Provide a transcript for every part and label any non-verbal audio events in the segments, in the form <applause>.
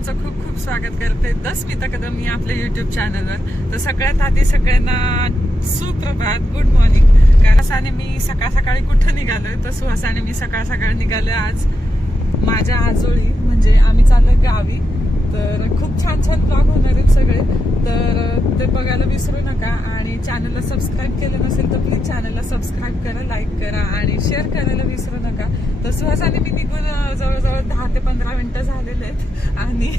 तुमचं खूप खूप स्वागत करते. द स्मिता कदम मी आपल्या युट्यूब चॅनलवर तर सगळ्यात आधी सगळ्यांना सुप्रभात गुड मॉर्निंग कारण मी सकाळ सकाळी कुठं निघालोय? तर सुहासाने मी सकाळ सकाळी निघालोय आज माझ्या आजोळी म्हणजे आम्ही चाललोय गावी. तर खूप छान छान ब्लॉग होणार आहेत सगळे. तर ते बघायला विसरू नका आणि चॅनलला सबस्क्राईब केलं नसेल तर प्लीज चॅनलला सबस्क्राईब करा लाईक करा आणि शेअर करायला विसरू नका. तर सुहासाने मी निघून जवळजवळ दहा ते पंधरा मिनटं झालेले आहेत. आणि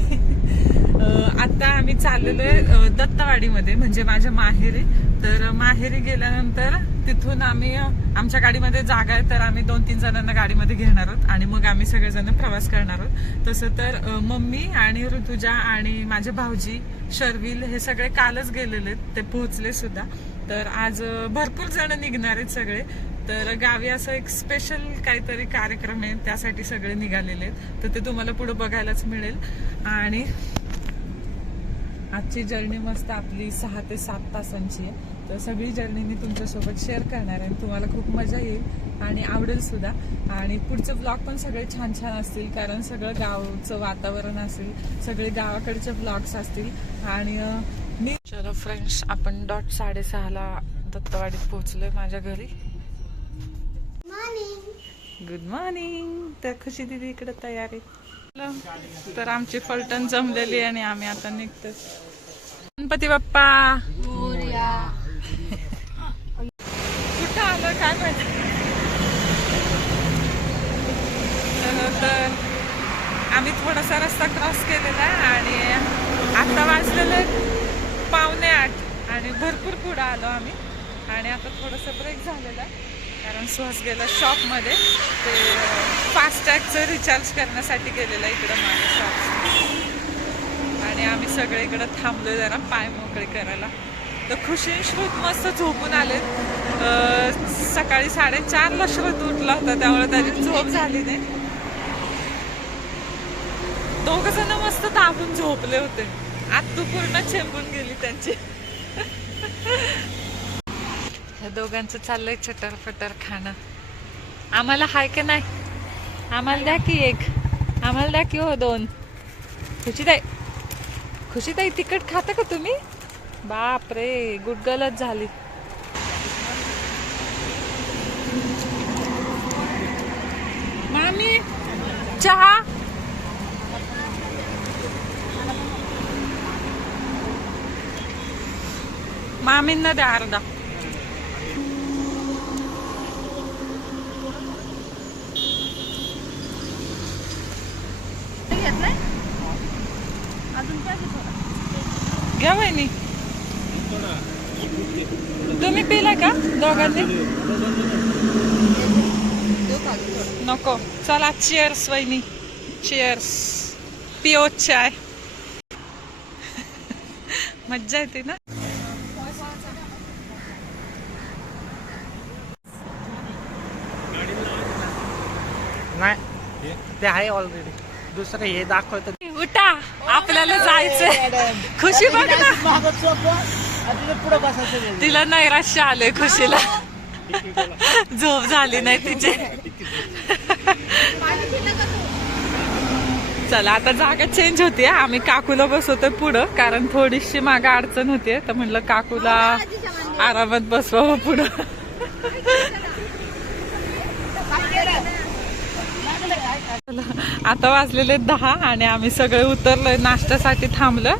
आता आम्ही चाललेलो आहे दत्तवाडीमध्ये म्हणजे माझ्या माहेरी. तर माहेरी गेल्यानंतर तिथून आम्ही आमच्या गाडीमध्ये जागा आहे तर आम्ही दोन तीन जणांना गाडीमध्ये घेणार आहोत आणि मग आम्ही सगळेजण प्रवास करणार आहोत. तसं तर मम्मी आणि ऋतुजा आणि माझे भाऊजी शर्विल हे सगळे कालच गेलेले आहेत ते पोहोचले सुद्धा. तर आज भरपूर जण निघणार आहेत सगळे. तर गावी असं एक स्पेशल काहीतरी कार्यक्रम आहे त्यासाठी सगळे निघालेले आहेत. तर ते तुम्हाला पुढे बघायलाच मिळेल. आणि आजची जर्नी मस्त आपली सहा ते सात तासांची आहे. तर सगळी जर्नी मी तुमच्यासोबत शेअर करणार आहे. तुम्हाला खूप मजा येईल आणि आवडेल सुद्धा. आणि पुढचे ब्लॉग पण सगळे छान छान असतील कारण सगळं गावचं वातावरण असेल सगळे गावाकडचे ब्लॉग्स असतील. आणि मी चलो फ्रेंड्स आपण डॉट साडेसहाला दत्तवाडीत पोहोचलोय माझ्या घरी. गुड मॉर्निंग तर खुशी दिदी इकडे तयार आहे. तर आमची फलटण जमलेली आहे आणि आम्ही आता निघतो गणपती बाप्पा. कुठं आलं? काय माहिती? तर- आम्ही थोडासा रस्ता क्रॉस केलेला आणि आता वाजलेलं पावणे आठ आणि भरपूर पुढं आलो आम्ही. आणि आता थोडंसं ब्रेक झालेला कारण सुहास गेला शॉपमध्ये. ते फास्टॅगचं रिचार्ज करण्यासाठी गेलेला इकडं माझ्या शॉप आणि आम्ही सगळे इकडं थांबलो जरा पाय मोकळे करायला. तर खुशी श्रुत मस्त झोपून आले. सकाळी साडेचारला श्रुत उठला होता त्यामुळे त्याची झोप झाली नाही. दोघ जण मस्त दाबून झोपले होते. आत्तू पूर्ण चेंबून गेली त्यांची. <laughs> या दोघांचं चाललंय चटर फटर खाणं. आम्हाला हाय का नाही? आम्हाला द्या की एक. आम्हाला द्या की हो दोन. खुशीताई खुशीताई तिखट खाता का तुम्ही? बाप रे गुडगलच झाली. मामी चहा? मामींना द्या अर्धा घ्या वहिनी तुम्ही पिला का दोघांनी नको चला चिअर्स वहिनी. चिअर्स पिओ चाय. मज्जा येते ना? नाही ते आहे ऑलरेडी दुसरं हे दाखवत उठा आपल्याला जायचंय. खुशी बघ ना. पुढे बसायचं तिला नैराश्य आले खुशीला. <laughs> झोप झाली नाही तिची. चला आता जागा चेंज होतीये. आम्ही काकूला बसवतोय पुढं कारण थोडीशी मागे अडचण होतीये. तर म्हणलं काकूला आरामात बसवावं पुढं. आता वाजलेले दहा आणि आम्ही सगळे उतरलोय नाश्त्यासाठी थांबलं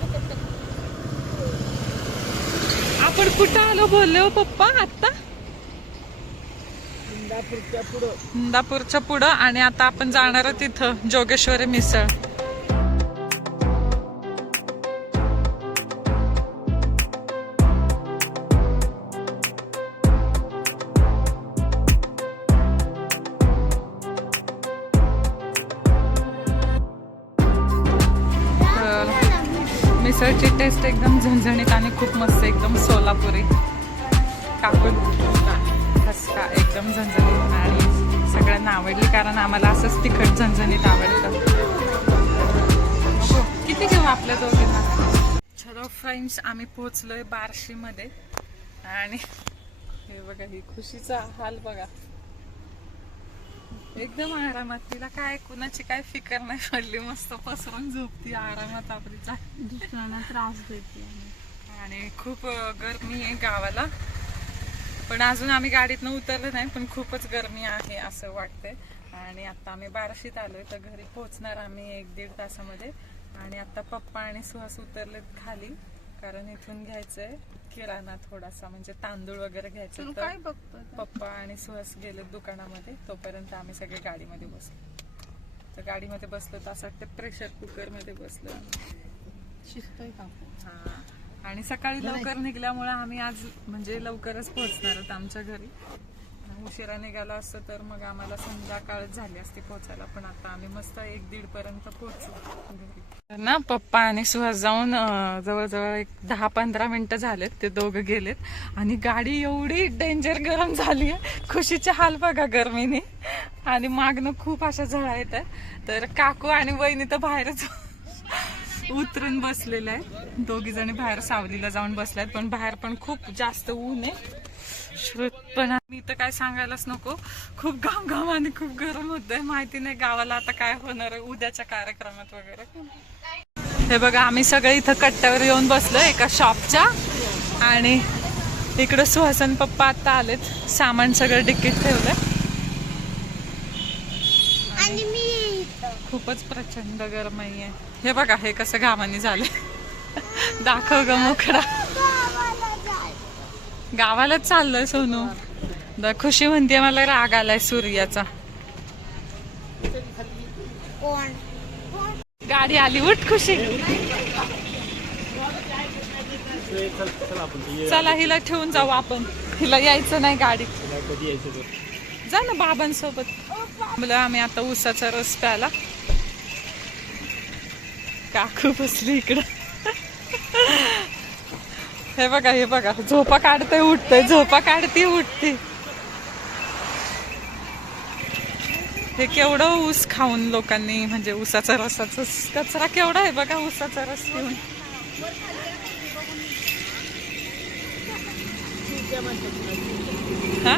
आपण कुठं आलो बोलले हो पप्पा? आता इंदापूरच्या पुढं. आणि आता आपण जाणार आहोत तिथं जोगेश्वरी मिसळ. मिसळची टेस्ट एकदम झणझणीत आणि खूप मस्त एकदम सोलापुरी. काकून. खसका एकदम झणझणीत आणि सगळ्यांना आवडली कारण आम्हाला असंच तिखट झणझणीत आवडतं. हो, किती घेऊ आपल्या दोघींना? चलो फ्रेंड्स आम्ही पोहोचलोय बार्शीमध्ये. आणि हे बघा ही खुशीचा हाल बघा. एकदम आरामात तिला काय कुणाची काय फिकर नाही पडली मस्त पसरून झोपती आरामात आपली. दुसऱ्यांना त्रास देते. आणि खूप गरमी आहे गावाला. पण अजून आम्ही गाडीतनं उतरलो नाही पण खूपच गरमी आहे असं वाटतंय आणि आता आम्ही बाराशीत आलोय तर घरी पोहोचणार आम्ही एक दीड तासामध्ये. आणि आता पप्पा आणि सुहास उतरलेत खाली कारण इथून घ्यायचंय किराणा थोडासा म्हणजे तांदूळ वगैरे घ्यायचं काय बघतो? पप्पा आणि सुहास गेले दुकानामध्ये तोपर्यंत आम्ही सगळे गाडीमध्ये बसलो तर गाडीमध्ये बसलो तर असं वाटतं प्रेशर कुकरमध्ये बसलो शिजतोय काकू हा. आणि सकाळी लवकर निघल्यामुळे आम्ही आज म्हणजे लवकरच पोहोचणार आहोत आमच्या घरी. उशिरा निघाला असतं तर मग आम्हाला संध्याकाळच झाली असती पोहोचायला पण आता आम्ही मस्त एक दीड पर्यंत पोहोचू घरी. ना पप्पा आणि सुहास जाऊन जवळजवळ एक दहा पंधरा मिनिटं झालेत ते दोघं गेलेत. आणि गाडी एवढी डेंजर गरम झाली आहे. खुशीचे हाल बघा गरमीने. आणि मागणं खूप अशा झळा येत तर काकू आणि वहिनी तर बाहेरच उतरून बसलेले आहे. दोघी जणी बाहेर सावलीला जाऊन बसल्यात पण बाहेर पण खूप जास्त ऊन आहे. श्रुत पण मी तर काय सांगायलाच नको. खूप घाम घाम आणि खूप गरम होतंय. माहिती नाही गावाला आता काय होणार आहे उद्याच्या कार्यक्रमात वगैरे. हे बघा आम्ही सगळे इथं कट्ट्यावर येऊन बसलो एका शॉपच्या आणि इकडं सुहासन पप्पा आता आलेत. सामान सगळं डिक्कीत ठेवलंय. आणि मी खूपच प्रचंड गरमाई आहे. हे बघा हे कसं घामाने झालं दाखव ग मोकळा. गावालाच चाललोय सोनू. द- खुशी म्हणते मला राग आलाय सूर्याचा. कोण? गाडी आली उठ खुशी. चला हिला ठेवून जाऊ आपण. हिला यायचं नाही गाडी जा ना बाबांसोबत. मला आम्ही आता ऊसाचा रस प्याला काकू बसली इकडं. हे बघा हे बघा. झोपा काढते उठते झोपा काढते उठते. हे केवढं ऊस खाऊन लोकांनी म्हणजे ऊसाचा रसाचा कचरा केवढा आहे बघा ऊसाचा रस घेऊन हा?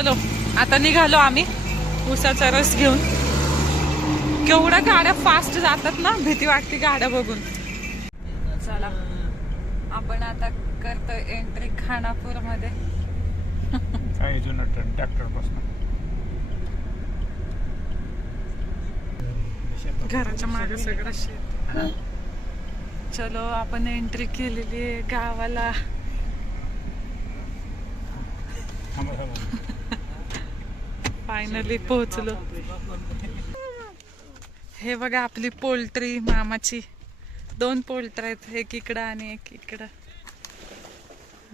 चलो आता निघालो आम्ही. ऊसाचा रस घेऊन. केवढ्या गाड्या फास्ट जातात ना? भीती वाटते गाड्या बघून. चला आपण आता करतोय एंट्री खानापूरमध्ये ट्रॅक्टरपासून. घराच्या मागे सगळं शेत. चलो आपण एंट्री केलेली आहे गावाला. फायनली पोहोचलो. हे बघा आपली पोल्ट्री मामाची. दोन पोल्ट्री आहेत एक इकडं आणि एक इकडं.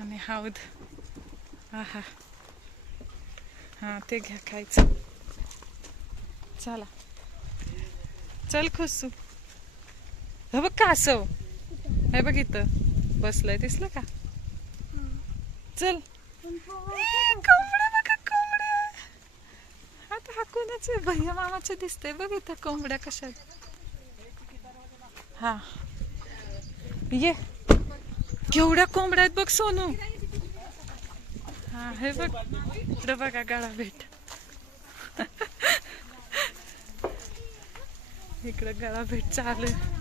आणि हौद आहा. हा ते घ्या खायचं. चला. चल खुसू. हे बघ कासव. हे बघ इथं. बसलंय दिसलं का? चल. कोणाचे भैया मामाचे दिसते बघ इथं कोंबड्या कशा हा ये केवढ्या कोंबड्या आहेत बघ सोनू हा हे बघ इकडं बघा गाळा भेट इकडं गळा भेट चालू आहे.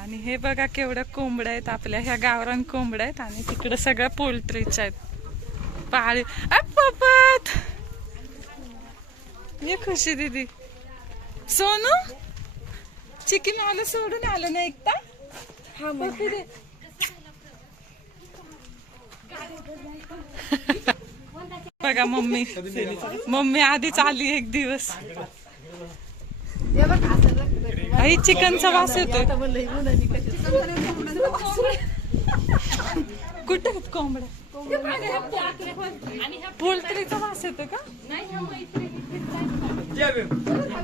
आणि हे बघा केवढ्या कोंबड्या आहेत आपल्या ह्या गावरान कोंबड्या आहेत आणि तिकडं सगळ्या पोल्ट्रीच्या आहेत पाळी ये खुशी दीदी. सोनू चिकी मला सोडून आलं ना एकटा? हा मग. दे. बघा मम्मी. मम्मी आधीच आली एक दिवस. आई चिकनचा वास येतोय. कुठे कोंबड्या? पोल्ट्रीचा वास येतो का?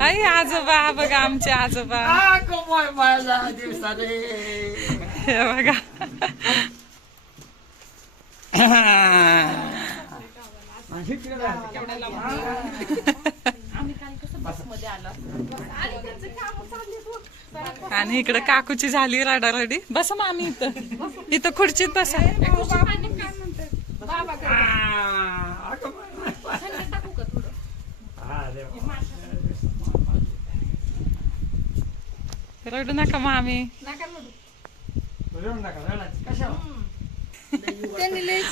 आई आजोबा बघा आमचे आजोबा. हे बघा. आणि इकडे काकूची झाली रडारडी. बसा मामी इथं. इथं खुर्चीत बसा. रडू नका मामी.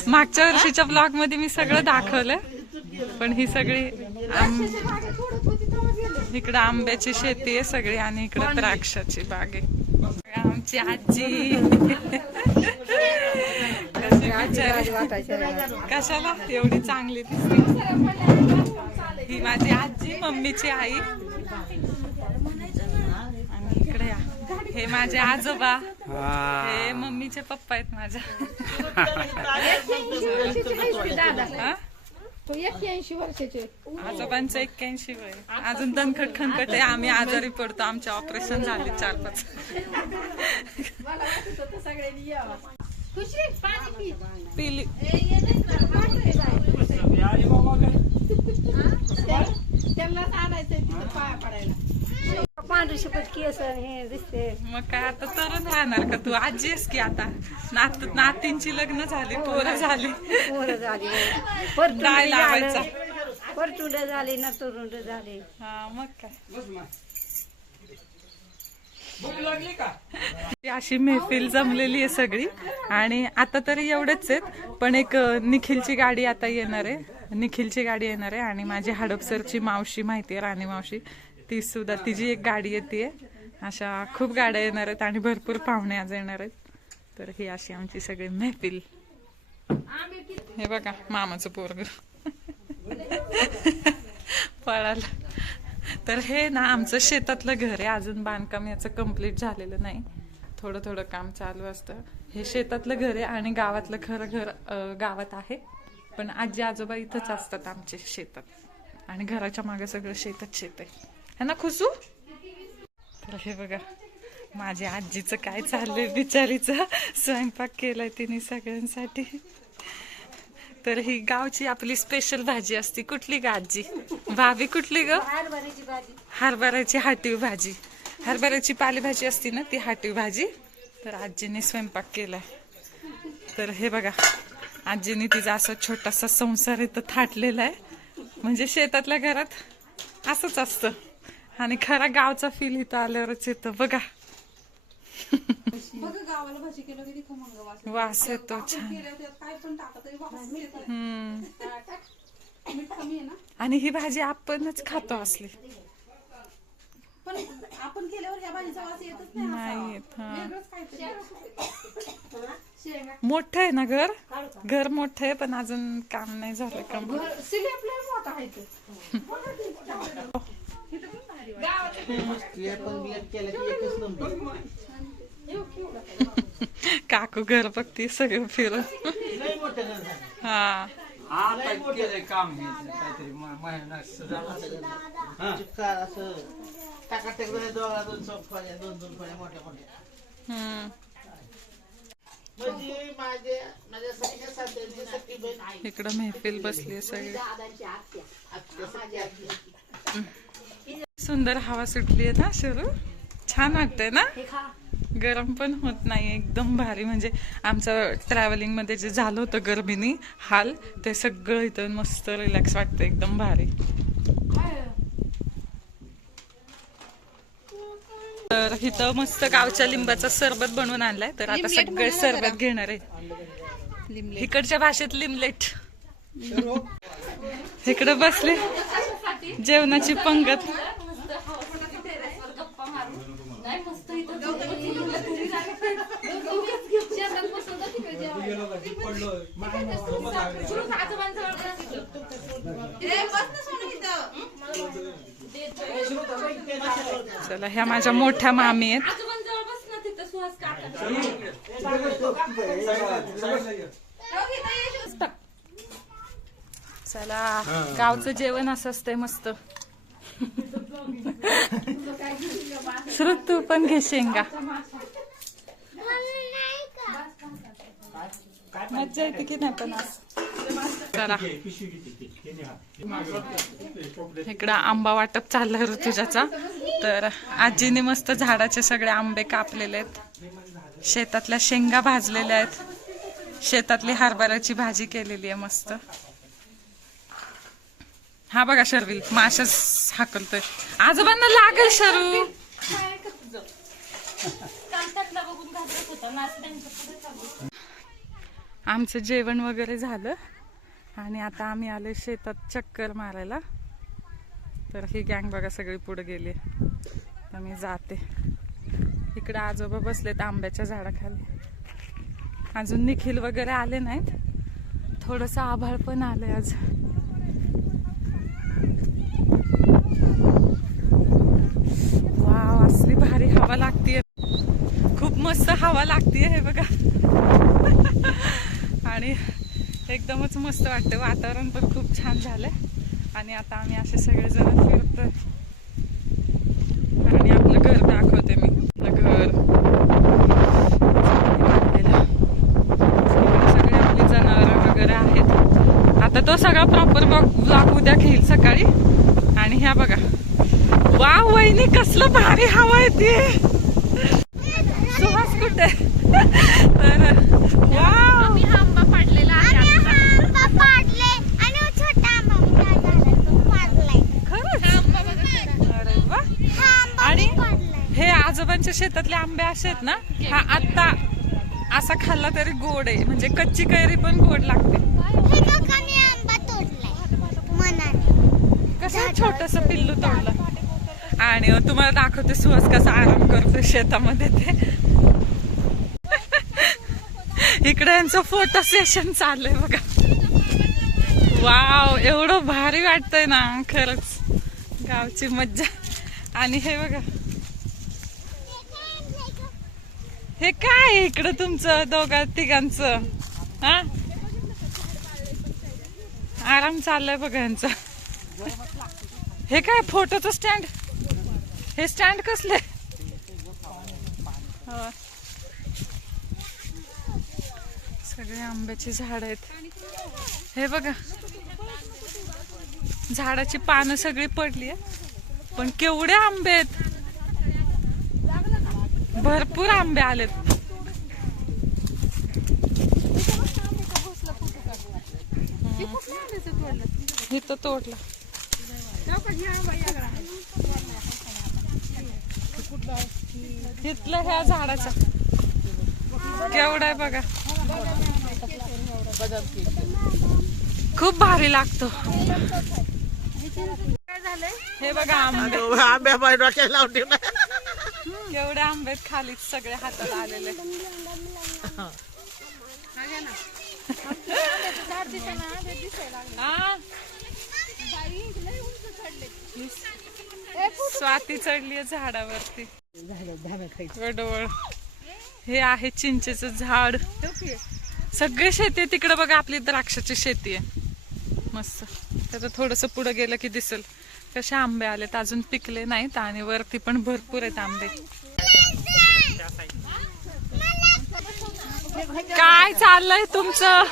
मागच्या वर्षीच्या ब्लॉगमध्ये मी सगळं दाखवलं पण ही सगळी इकडं आंब्याची शेती आहे सगळी आणि इकडं द्राक्षाची बाग आहे. आमची आजी. कशाला? एवढी चांगली दिसते. ही माझी आजी मम्मीची आई. आणि इकडे या. हे माझे आजोबा. हे. मम्मीचे पप्पा आहेत माझ्या. हा? तो एक्क्याऐंशी वर्षाचे. आजोबांचं एक्क्याऐंशी वय. अजून दणकट खनकट आहे. आम्ही आजारी पडतो. आमचे ऑपरेशन झाले चार पाच. पिली. त्यांना आणायचंय तिथं पाया पडायला पांढरी शपथ केस हे दिसते. मग काय आता तरुण राहणार का तू? आजी आहेस की आता? नात नातींची लग्न झाली पोरं झाली. पोरं झाली परतुंड लावायचा. झालं परतुंड झाली ना तरुंड झाले. हा मग काय? ती अशी मेहफिल जमलेली आहे सगळी. आणि आता तरी एवढेच आहेत पण एक निखिलची गाडी आता येणार आहे. निखिलची गाडी येणार आहे आणि माझी हडपसरची मावशी माहिती आहे राणी मावशी. ती सुद्धा तिची एक गाडी येते अशा खूप गाड्या येणार आहेत आणि भरपूर पाहुणे आज येणार आहेत. तर ही अशी आमची सगळी मेहफिल हे बघा मामाचं पोरग. पळाला. तर हे ना आमचं शेतातलं घर आहे. अजून बांधकाम याचं कंप्लीट झालेलं नाही. थोडं थोडं काम चालू असतं. हे शेतातलं घर आहे आणि गावातलं खरं घर गावात आहे. पण आजी आजोबा इथंच असतात आमचे शेतात. आणि घराच्या मागे सगळं शेतात शेत आहे. है ना खुसू? तर हे बघा माझ्या आजीचं काय चाललंय बिचारीचं. स्वयंपाक केलाय तिने सगळ्यांसाठी. तर ही गावची आपली स्पेशल भाजी असती. कुठली ग आजी? भाभी कुठली ग? हरभऱ्याची हरभऱ्याची हाटीव भाजी. हरभऱ्याची पालेभाजी असती ना ती हाटीव भाजी. तर आजीने स्वयंपाक केलाय. तर हे बघा आजीने तिचा असा छोटासा संसार इथं थाटलेला आहे. म्हणजे शेतातल्या घरात असंच असतं. आणि खरा गावचा फील इथं आल्यावरच येतं. बघा. वास येतो. छान. हम्म. आणि ही भाजी आपणच खातो असली. पण आपण केल्यावर या भाजीचा वास येतच नाही नाही येत हा. वेगळंच काहीतरी. मोठं आहे ना घर? घर मोठं आहे पण अजून काम नाही झालं काम सिलेप लय मोठा आहे तो. काकू घर बघती सगळं फिरून. लय मोठं. घर झालं. हा. चिक्कार असं. टाकाटक जरा दोघा दोन सोप फळ्या दोन दोन फळ्या मोठ्या मोठ्या. हम्म. म्हणजे माझे माझ्या सगळ्या साध्यांची सख्खी बहीण आई इकडं मेहफिल बसली सगळी. आत्या. आत्या. सुंदर हवा सुटली आहे ना सुरू छान वाटतंय ना? गरम पण होत नाही एकदम भारी. म्हणजे आमचं ट्रॅव्हलिंगमध्ये जे झालं होतं गरमीनी हाल ते सगळं इथं मस्त रिलॅक्स वाटतं एकदम भारी. तर इथं मस्त गावच्या लिंबाचा सरबत बनवून आणलाय. तर आता सगळे सरबत घेणार आहे इकडच्या भाषेत लिमलेट इकडे बसले. जेवणाची पंगत. चला ह्या माझ्या मोठ्या मामी आहेत. चला गावचं जेवण असं असतंय मस्त. श्रुत तू पण घे शेंगा. मज्जा येते की नाही पण चला. इकडं आंबा वाटप चाललंय ऋतुजाचा तर आजीने मस्त झाडाचे सगळे आंबे कापलेले आहेत. शेतातल्या शेंगा भाजलेल्या आहेत. शेतातली हरभऱ्याची भाजी केलेली आहे मस्त. हा बघा शर्विल माशाच हाकलतोय. आजोबांना लागेल शरू. आमचं जेवण वगैरे झालं आणि आता आम्ही आले शेतात चक्कर मारायला. तर ही गँग बघा सगळी पुढे गेली. तर मी जाते. इकडे आजोबा बसलेत आंब्याच्या झाडाखाली. अजून निखिल वगैरे आले नाहीत. थोडस आभाळ पण आलंय आज वाव असली भारी हवा लागतीये खूप मस्त हवा लागते हे बघा. आणि एकदमच मस्त वाटतं वातावरण पण खूप छान झालंय. आणि आता आम्ही असे सगळेजण फिरतोय. आणि आपलं घर दाखवते मी. आपलं घर. सगळे आपली जनावर वगैरे आहेत. आता तो सगळा प्रॉपर ब्लॉक उद्या घेईल सकाळी. आणि ह्या बघा. वा वहिनी कसलं भारी हवा येते. आंबा पडलेला आहे अरे वा. आणि हे आजोबांच्या शेतातले आंबे असे आहेत ना हा आता असा खाल्ला तरी गोड आहे. म्हणजे कच्ची कैरी पण गोड लागते. कसं छोटस पिल्लू तोडलं. आणि तुम्हाला दाखवते सुहास कसा आराम करतो शेतामध्ये ते. इकडे यांचं फोटो सेशन चाललंय बघा. वाव एवढं भारी वाटतंय ना खरंच. गावची मज्जा. आणि हे बघा. हे काय इकडं तुमचं दोघा तिघांचं? हा? आराम चाललाय बघा यांचा. हे काय फोटोचं स्टँड हे स्टँड कसले हो. सगळे आंब्याची झाड आहेत. हे बघा. झाडाची पानं सगळी पडली पण केवढे आंबे आहेत. भरपूर आंबे आलेत. इथं तोडला. इथलं ह्या झाडाचा. केवढा आहे बघा. खूप भारी लागतो. हे बघा आंबे. आंब्या पाय डोक्याला लावून ठेवला केवढे आंबे आहेत खाली सगळे हातात आलेले. हा? स्वाती चढली आहे झाडावरती. गडवळ हे आहे चिंचेचं झाड. सगळी शेती आहे तिकडे बघा आपली द्राक्षाची शेती आहे. मस्त. त्याचं थोडस पुढं गेलं की दिसेल. कसे आंबे आलेत अजून पिकले नाहीत आणि वरती पण भरपूर आहेत आंबे. काय चाललंय तुमचं?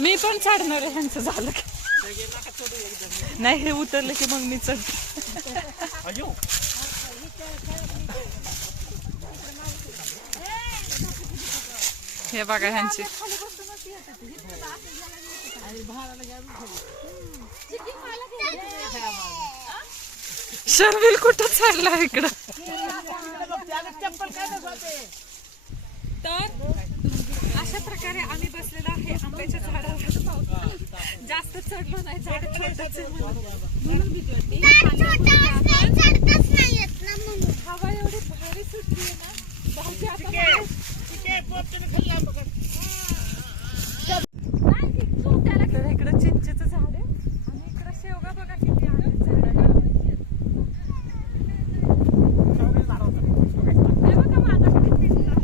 मी पण चढणार आहे ह्यांचं झालं की. नाही हे उतरलं की मग मी चढ हे बघा ह्यांची. शर्विल कुठं चालला इकडं? तर अशा प्रकारे आम्ही बसलेलो आहे आंब्याच्या झाडावर. जास्त चढलो नाही झाड छोटच हवा एवढी भारी सुटली आहे ना. भाऊजी आता मला- तर इकडं चिंचेचं झाड आहे आणि इकडं शेवगा बघा किती आहे झाडाला हे बघा माझा किती दिसला.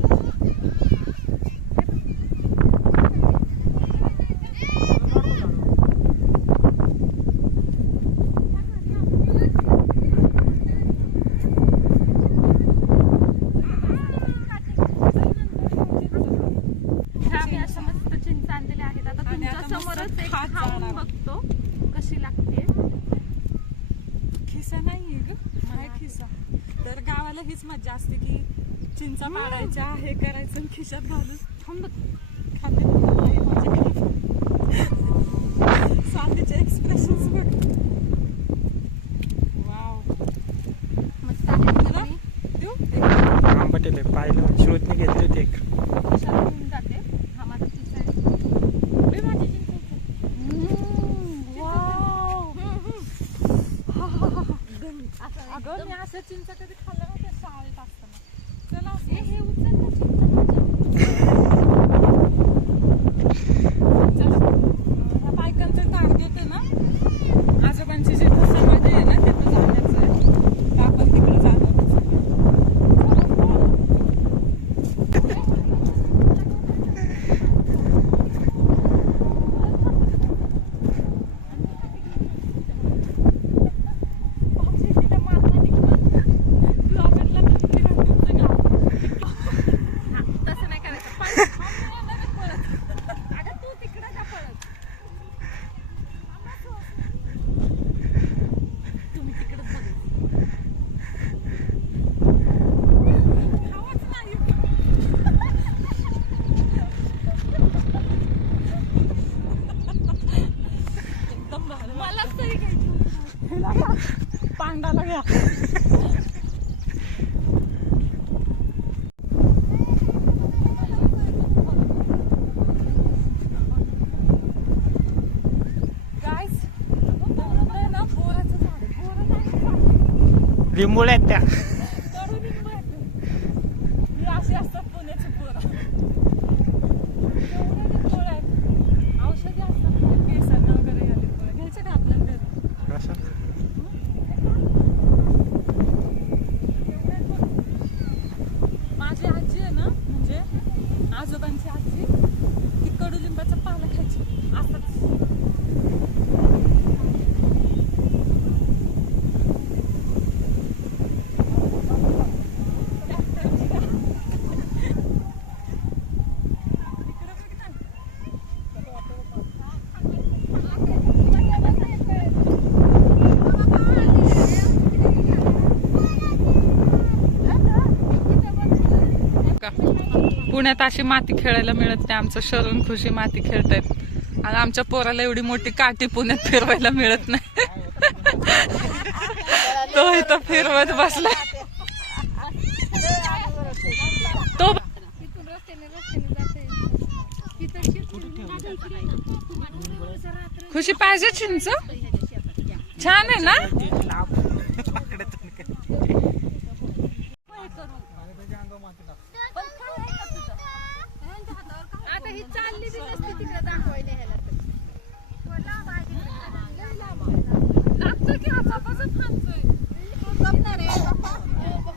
गावाला हीच मज्जा असते की चिंचा पाडायच्या हे करायचं आणि खिशात घालून. थांब खाते स्वातीचे एक्सप्रेशन बघ. वाव मस्त आहे तुला ना? देऊ. आंबटेले पाहिलं श्रोतने घेतली होती एक कशाला घेऊन जाते हा माझा पीस आहे लय भाजी चिंचेची. अगं मी असं चिंच कधी खाल्लं नव्हतं शाळेत असताना चला हे हे उचल ना चिंचा माझ्या. ह्या बायकांचं टार्गेट होतं ना आजोबांची जी समाधी आहे ना तिथं जाण्याचं आहे तर आपण तिकडे जाणार तसं नाही करायचं पण अगं तू तिकडे जा पळत तुम्ही तिकडेच बघा एकदम भारी मलाच तरी घ्यायचं पांडाला घ्या Guys, बोराला ना बोराचं झाड आहे. बोरं नाही झाड. लिंबूळ आहेत त्या कडू लिंबू आहेत. ही अशी असतात पुण्याची पोरं. एवढे लिंबू आहेत. औषधी असतात ना, केसांना वगैरे या लिंबूला. घ्यायचे का आपल्याला घरी? कसं माझी आजी आहे ना म्हणजे आजोबांची आजी ती कडुलिंबाचा पाला खायची असंच का पुण्यात अशी माती खेळायला मिळत नाही. आमचं शरण खुशी माती खेळतायत आणि आमच्या पोराला एवढी मोठी काठी पुण्यात फिरवायला मिळत नाही. तो इथं फिरवत बसला. तो खुशी पाहिजे चिंच? छान आहे ना आता ही चालली बी नसती तिकडे दाखवायला ह्याला तर लागतोय की हातापासून थांबतोय जमणार आहे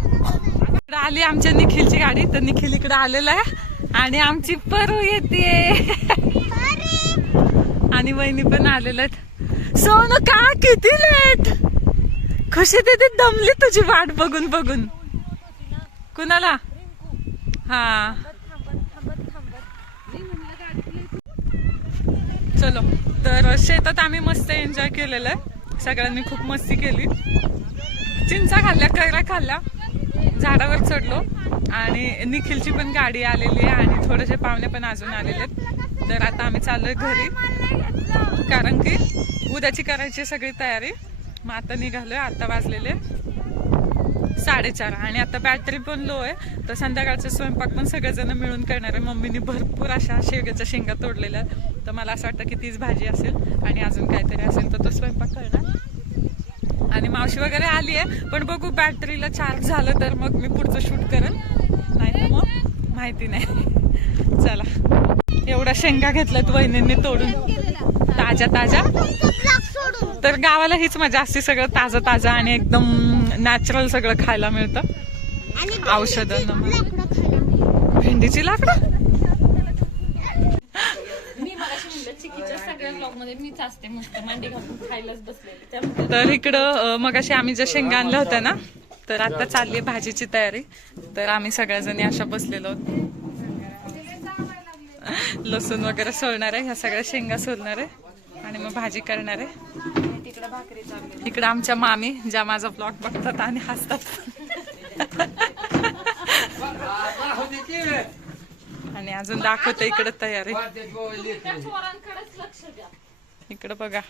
इकडे आली आमच्या निखिलची गाडी तर निखिल इकडे आलेला आहे. आणि आमची परू येते आणि वहिनी पण आलेल्या आहेत. सोनू का किती लेट खुशी तिथे दमली तुझी वाट बघून बघून. कुणाला? हा. चलो. तर शेतात आम्ही मस्त एन्जॉय केलेलं आहे. सगळ्यांनी खूप मस्ती केली. चिंचा खाल्ल्या कैऱ्या खाल्ल्या. झाडावर चढलो. आणि निखिलची पण गाडी आलेली आहे आणि थोडेसे पाहुणे पण अजून आलेले आहेत. तर आता आम्ही चाललोय घरी. कारण की उद्याची करायची सगळी तयारी. मग आता निघालोय आता वाजलेले साडेचार. आणि आता बॅटरी पण लो आहे. तर संध्याकाळचा स्वयंपाक पण सगळेजण मिळून करणार आहे. मम्मीने भरपूर अशा शेवग्याच्या शेंगा तोडलेल्या तर मला असं वाटतं की तीच भाजी असेल आणि अजून काहीतरी असेल तर तो स्वयंपाक करणार. आणि मावशी वगैरे आली आहे. पण बघू बॅटरीला चार्ज झालं तर मग मी पुढचं शूट करेन. नाही तर मग? माहिती नाही. चला. एवढ्या शेंगा घेतल्यात वहिनींनी तोडून. ताज्या ताज्या. तर गावाला हीच मजा असते सगळं ताजं ताजं आणि एकदम नॅचरल सगळं खायला मिळतं. औषधं भेंडीची लाकडं मी मला म्हणलं चिकीच्या सगळ्या ब्लॉग मध्ये मीच असते मस्त मांडी घालून खायलाच बसलेली. त्यामुळे तर इकडं मग अशी आम्ही ज्या शेंगा आणल्या होत्या ना तर आता चालली भाजीची तयारी. तर आम्ही सगळ्याजणी अशा बसलेलो आहोत. लसूण वगैरे सोलणार आहे ह्या सगळ्या शेंगा सोलणार आहे. आणि मग भाजी करणार आहे. इकडं आमच्या मामी ज्या माझा ब्लॉग बघतात आणि हसतात. आणि अजून दाखवते इकडे तयारी. पोरांकडेच लक्ष द्या. इकडं बघा.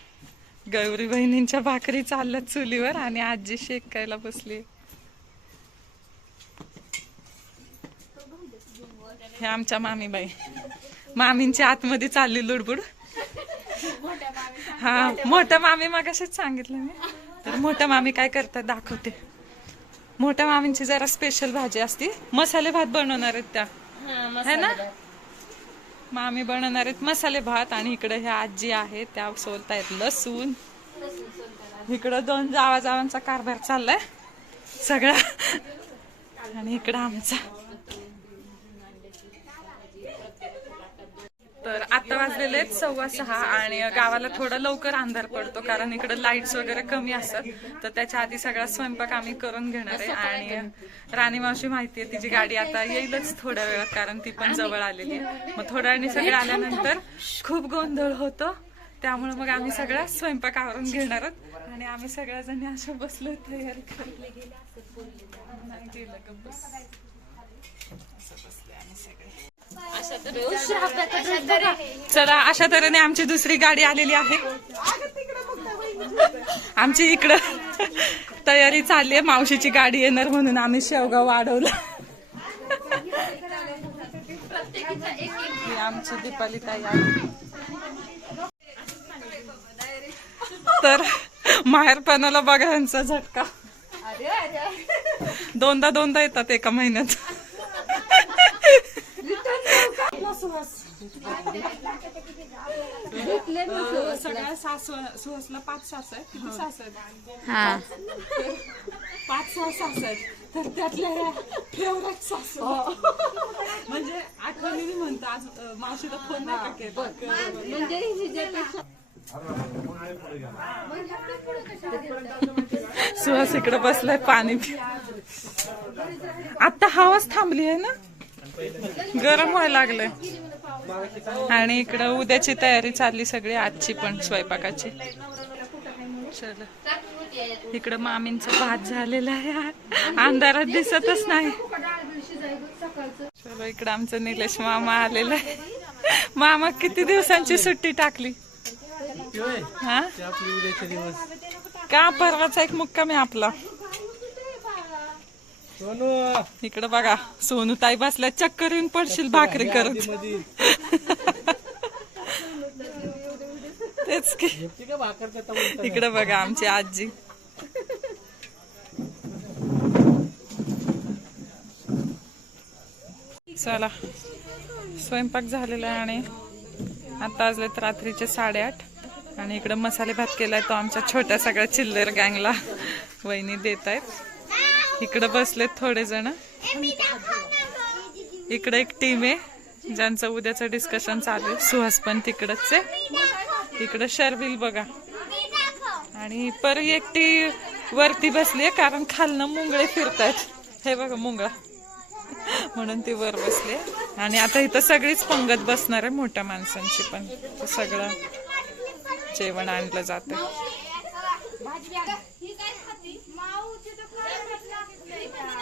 गौरी बहिणींच्या भाकरी चालल्यात चुलीवर आणि आजी शेकायला बसली. हे आमच्या मामीबाई. मामींची आतमध्ये चालली लुडबुड. हा मोठ्या मामी मगाशीच सांगितलं मी. तर मोठ्या मामी काय करतात दाखवते. मोठ्या मामींची जरा स्पेशल भाजी असती. मसाले भात बनवणार आहेत त्या. है ना? मग आम्ही बनवणार आहेत मसाले भात आणि इकडे ह्या आजी आहेत त्या सोलतायत लसूण. इकडं दोन जावा जावांचा कारभार चाललाय सगळा. आणि इकडं आमचा तर आता वाजलेले आहेत सव्वा सहा आणि गावाला थोडं लवकर अंधार पडतो कारण इकडे लाईट्स वगैरे कमी असतात. तर त्याच्या आधी सगळा स्वयंपाक आम्ही करून घेणार आहे आणि राणी मावशी माहिती आहे तिची गाडी आता येईलच थोड्या वेळात कारण ती पण जवळ आलेली आहे. मग थोड्या वेळाने सगळे आल्यानंतर खूप गोंधळ होतो. त्यामुळे मग आम्ही सगळा स्वयंपाक आवरून घेणार आहोत. आणि आम्ही सगळ्याजणी अशा बसलो तयारी करत नाही गेलं का बस असं बसले आम्ही सगळे चला अशा तऱ्हेने आमची दुसरी गाडी आलेली आहे. आमची इकडं तयारी चालली आहे. मावशीची गाडी येणार म्हणून आम्ही शेवगाव वाढवलं. आमची दीपाली ताई तर माहेरपणाला बघा यांचा झटका. दोनदा दोनदा येतात एका महिन्यात. सगळ्या सासू सुहसला पाच सास आहेत. किती सास आहेत? पाच सहा सास आहेत. तर त्यातल्या फेवरेट सासू म्हणजे आठवणीने म्हणतो आज मावशीला फोन नाही का केला? सुहास इकडे बसलाय पाणी पि आता हवाच थांबली आहे ना? गरम व्हायला लागलंय. आणि इकडं उद्याची तयारी चालली सगळी आजची पण स्वयंपाकाची. चला. इकडं मामींचा भात झालेला आहे. अंधारात दिसतच नाही. चलो इकडं आमचं निलेश मामा आलेला आहे. मामा किती दिवसांची सुट्टी टाकली? हा? का परवाचा एक मुक्काम आहे आपला? इकडं बघा सोनू ताई बसल्या चक्कर येऊन पडशील भाकरी करत तेच की. इकडं बघा आमची आजी. चला स्वयंपाक झालेला आहे आणि आता वाजलेत रात्रीचे साडेआठ. आणि इकडं मसाले भात केलाय तो आमच्या छोट्या सगळ्या चिल्लर गँगला. वहिनी देत आहेत. इकडं बसलेत थोडे जण. इकडे एक टीम आहे ज्यांचं उद्याचं डिस्कशन चालू आहे. सुहास पण तिकडच आहे. इकडं शर्विल बघा. आणि परी एकटी वरती बसली आहे कारण खालनं मुंगळे फिरतात हे बघा मुंगळा. म्हणून ती वर बसली आहे. आणि आता इथं सगळीच पंगत बसणार आहे मोठ्या माणसांची पण. सगळं जेवण आणलं जातं